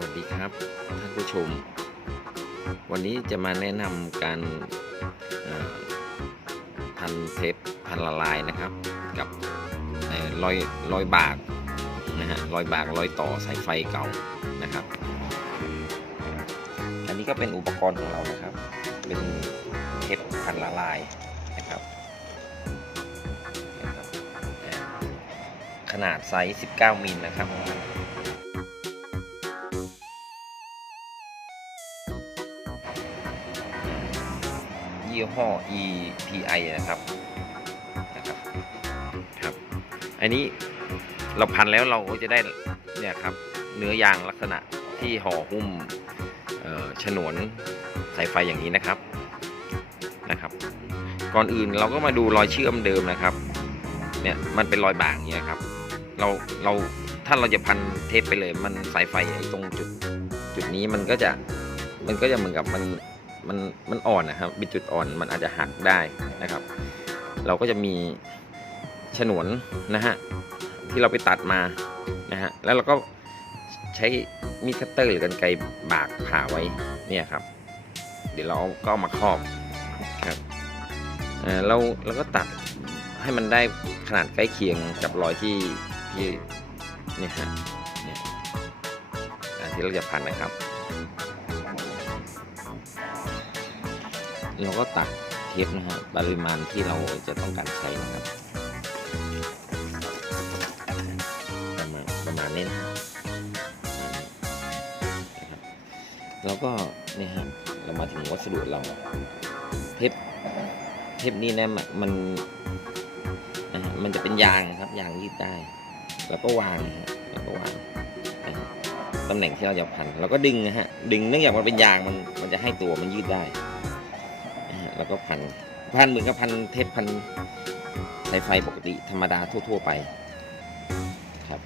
วัสดีครับท่านผู้ชม วันนี้จะมาแนะนำการพันเทปพันละลายนะครับ กับเอ่อรอยรอยบากนะฮะรอยบากรอยต่อสายไฟเก่านะครับ อันนี้ก็เป็นอุปกรณ์ของเรานะครับ เป็นเทปพันละลายนะครับขนาดไซส์ 19 มิลนะครับ ยี่ห้อ EPI นะครับนะครับครับ อันนี้เราพันแล้วเราก็จะได้เนี่ยครับเนื้อยางลักษณะที่ห่อหุ้มฉนวนสายไฟอย่างนี้นะครับนะครับ ก่อนอื่นเราก็มาดูรอยเชื่อมเดิมนะครับ เนี่ยมันเป็นรอยบางอย่างเงี้ยครับ เราเราถ้าเราจะพันเทปไปเลย มันสายไฟไอ้ตรงจุดจุดนี้มันก็จะมันก็จะเหมือนกับมัน มันมันอ่อนนะครับเป็นจุดอ่อนมันอาจจะหักได้นะครับ เราก็จะมีฉนวนนะฮะที่เราไปตัดมานะฮะแล้วเราก็ใช้มีดคัตเตอร์หรือกันไกรบากผ่าไว้เนี่ยครับ เดี๋ยวเราก็มาครอบครับเราเราก็ตัดให้มันได้ขนาดใกล้เคียงกับรอยที่ที่เนี่ยฮะเนี่ยที่เราจะพันนะครับ เราก็ตัดเทปนะฮะปริมาณที่เราจะต้องการใช้นะครับ ประมาณประมาณนี้นะครับแล้วก็เนี่ยฮะเรามาถึงวัสดุเราเทปเทปนี้นะมันนะฮะมันจะเป็นยางครับยางยืดได้แล้วก็วางฮะแล้วก็วางตำแหน่งที่เราจะพันเราก็ดึงนะฮะดึงเนื่องจากมันเป็นยางมันมันจะให้ตัวมันยืดได้ แล้วก็พันพันเหมือนกับพันเทปพันสายไฟปกติธรรมดาทั่ว ๆ ไปครับ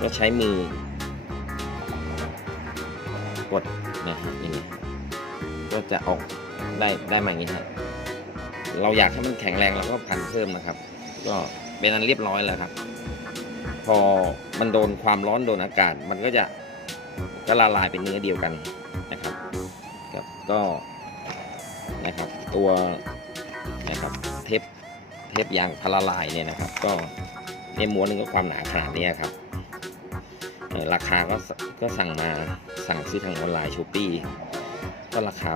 ก็ใช้มือ กดนะฮะอย่างนี้ก็จะออกได้ได้มาอย่างนี้ฮะเราอยากให้มันแข็งแรงเราก็พันเพิ่มนะครับ ก็เป็นอันเรียบร้อยแล้วครับ พอมันโดนความร้อนโดนอากาศ มันก็จะก็ละลายเป็นเนื้อเดียวกันนะครับครับก็นะครับ ตัวนะครับเทปเทปยางพาราลายเนี่ยนะครับ ก็ในม้วนหนึงก็ความหนาขนาดนี้ครับ ราคาก็สก็สั่งมาสั่งซื้อทางออนไลน์ช้อปปี้ก็ราคา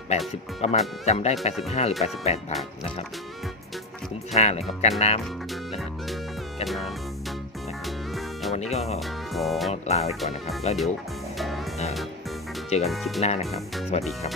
80 ประมาณจำได้ 85 หรือ 88 บาทนะครับ คุ้มค่าเลยครับกันน้ำนะฮะกันน้ำนะครับวันนี้ก็ขอลาไปก่อนนะครับ แล้วเดี๋ยวเจอกันคลิปหน้านะครับ สวัสดีครับ